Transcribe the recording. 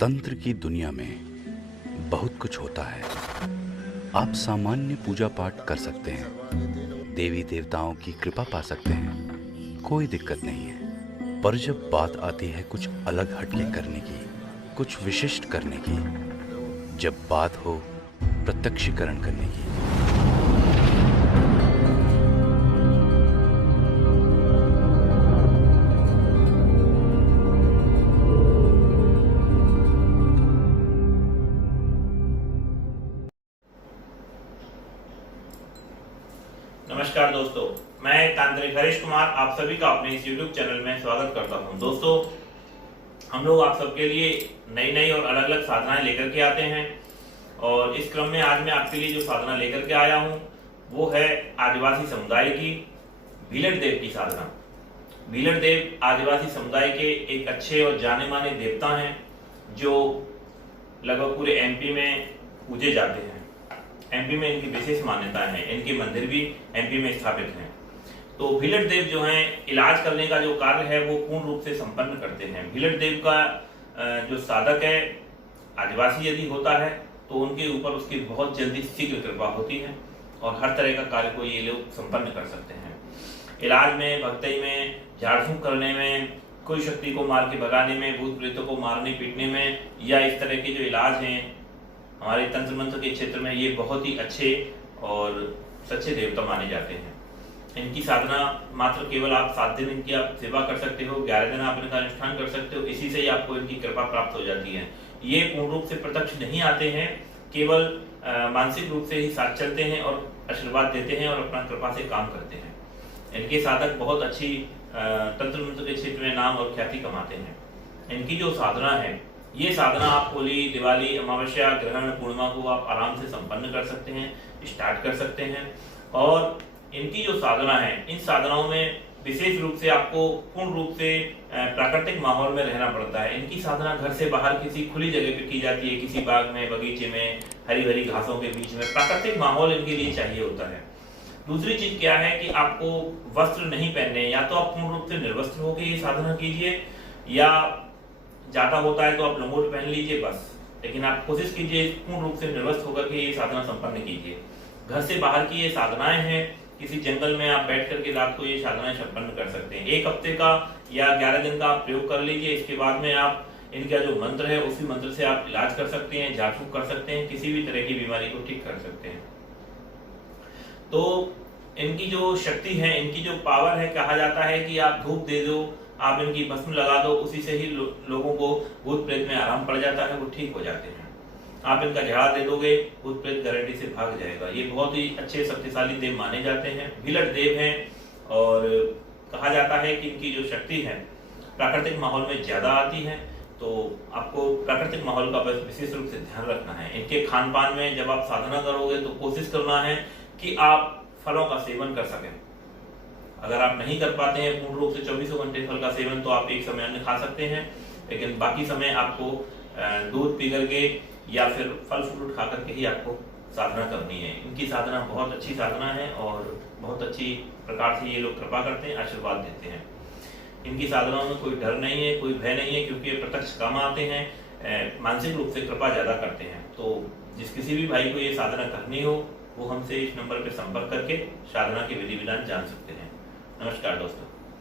तंत्र की दुनिया में बहुत कुछ होता है। आप सामान्य पूजा पाठ कर सकते हैं, देवी देवताओं की कृपा पा सकते हैं, कोई दिक्कत नहीं है। पर जब बात आती है कुछ अलग हटके करने की, कुछ विशिष्ट करने की, जब बात हो प्रत्यक्षीकरण करने की, नमस्कार दोस्तों, मैं तांत्रिक हरीश कुमार आप सभी का अपने इस YouTube चैनल में स्वागत करता हूं। दोस्तों, हम लोग आप सबके लिए नई नई और अलग अलग साधनाएं लेकर के आते हैं और इस क्रम में आज मैं आपके लिए जो साधना लेकर के आया हूं वो है आदिवासी समुदाय की भीलड़ देव की साधना। भीलड़ देव आदिवासी समुदाय के एक अच्छे और जाने माने देवता हैं जो लगभग पूरे MP में पूजे जाते हैं। MP में इनकी विशेष मान्यता है, इनके मंदिर भी MP में स्थापित हैं। तो भीलड़ देव जो हैं इलाज करने का जो कार्य है वो पूर्ण रूप से संपन्न करते हैं। भीलड़ देव का जो साधक है आदिवासी यदि होता है तो उनके ऊपर उसकी बहुत जल्दी शीघ्र कृपा होती है और हर तरह का कार्य को ये लोग संपन्न कर सकते हैं। इलाज में, भक्ति में, झाड़ फूंक करने में, कोई शक्ति को मार के भगाने में, भूत प्रेतों को मारने पीटने में, या इस तरह के जो इलाज हैं हमारे तंत्र मंत्र के क्षेत्र में ये बहुत ही अच्छे और सच्चे देवता माने जाते हैं। इनकी साधना मात्र केवल आप 7 दिन इनकी आप सेवा कर सकते हो, 11 दिन आप इनका अनुष्ठान कर सकते हो, इसी से ही आपको इनकी कृपा प्राप्त हो जाती है। ये पूर्ण रूप से प्रत्यक्ष नहीं आते हैं, केवल मानसिक रूप से ही साथ चलते हैं और आशीर्वाद देते हैं और अपना कृपा से काम करते हैं। इनके साधक बहुत अच्छी तंत्र मंत्र के क्षेत्र में नाम और ख्याति कमाते हैं। इनकी जो साधना है ये साधना आप होली, दिवाली, अमावस्या, ग्रहण, पूर्णिमा को आप आराम से संपन्न कर सकते हैं, स्टार्ट कर सकते हैं। और इनकी जो साधना है इन साधनाओं में विशेष रूप से आपको पूर्ण रूप से प्राकृतिक माहौल में रहना पड़ता है। इनकी साधना घर से बाहर किसी खुली जगह पे की जाती है, किसी बाग में, बगीचे में, हरी भरी घासों के बीच में। प्राकृतिक माहौल इनके लिए चाहिए होता है। दूसरी चीज क्या है कि आपको वस्त्र नहीं पहनने, या तो आप पूर्ण रूप से निर्वस्त्र होकर ये साधना कीजिए, या ज्यादा होता है तो आप लंगोट पहन लीजिए बस, लेकिन आप कोशिश कीजिए पूर्ण रूप से निर्वस्त्र होकर के ये साधना संपन्न कीजिए। घर से बाहर की ये साधनाएं हैं, किसी जंगल में आप बैठ करके रात को ये साधनाएं संपन्न कर सकते हैं। 1 हफ्ते का या 11 दिन का आप प्रयोग कर लीजिए। इसके बाद में आप इनका जो मंत्र है उसी मंत्र से आप इलाज कर सकते हैं, झाड़ फूंक कर सकते हैं, किसी भी तरह की बीमारी को ठीक कर सकते हैं। तो इनकी जो शक्ति है, इनकी जो पावर है, कहा जाता है कि आप धूप दे दो, आप इनकी भस्म लगा दो, उसी से ही लोगों को भूत प्रेत में आराम पड़ जाता है, वो ठीक हो जाते हैं। आप इनका झाड़ा दे दोगे, भूत प्रेत गारंटी से भाग जाएगा। ये बहुत ही अच्छे शक्तिशाली देव माने जाते हैं, भीलड़ देव हैं। और कहा जाता है कि इनकी जो शक्ति है प्राकृतिक माहौल में ज्यादा आती है, तो आपको प्राकृतिक माहौल का बस विशेष रूप से ध्यान रखना है। इनके खान पान में जब आप साधना करोगे तो कोशिश करना है कि आप फलों का सेवन कर सकें। अगर आप नहीं कर पाते हैं पूर्ण रूप से 24 घंटे फल का सेवन, तो आप एक समय अन्न खा सकते हैं, लेकिन बाकी समय आपको दूध पी करके या फिर फल फ्रूट खा करके ही आपको साधना करनी है। इनकी साधना बहुत अच्छी साधना है और बहुत अच्छी प्रकार से ये लोग कृपा करते हैं, आशीर्वाद देते हैं। इनकी साधनाओं में कोई डर नहीं है, कोई भय नहीं है, क्योंकि ये प्रत्यक्ष काम आते हैं, मानसिक रूप से कृपा ज्यादा करते हैं। तो जिस किसी भी भाई को ये साधना करनी हो वो हमसे इस नंबर पर संपर्क करके साधना के विधि विधान जान सकते हैं। नमस्कार दोस्तों।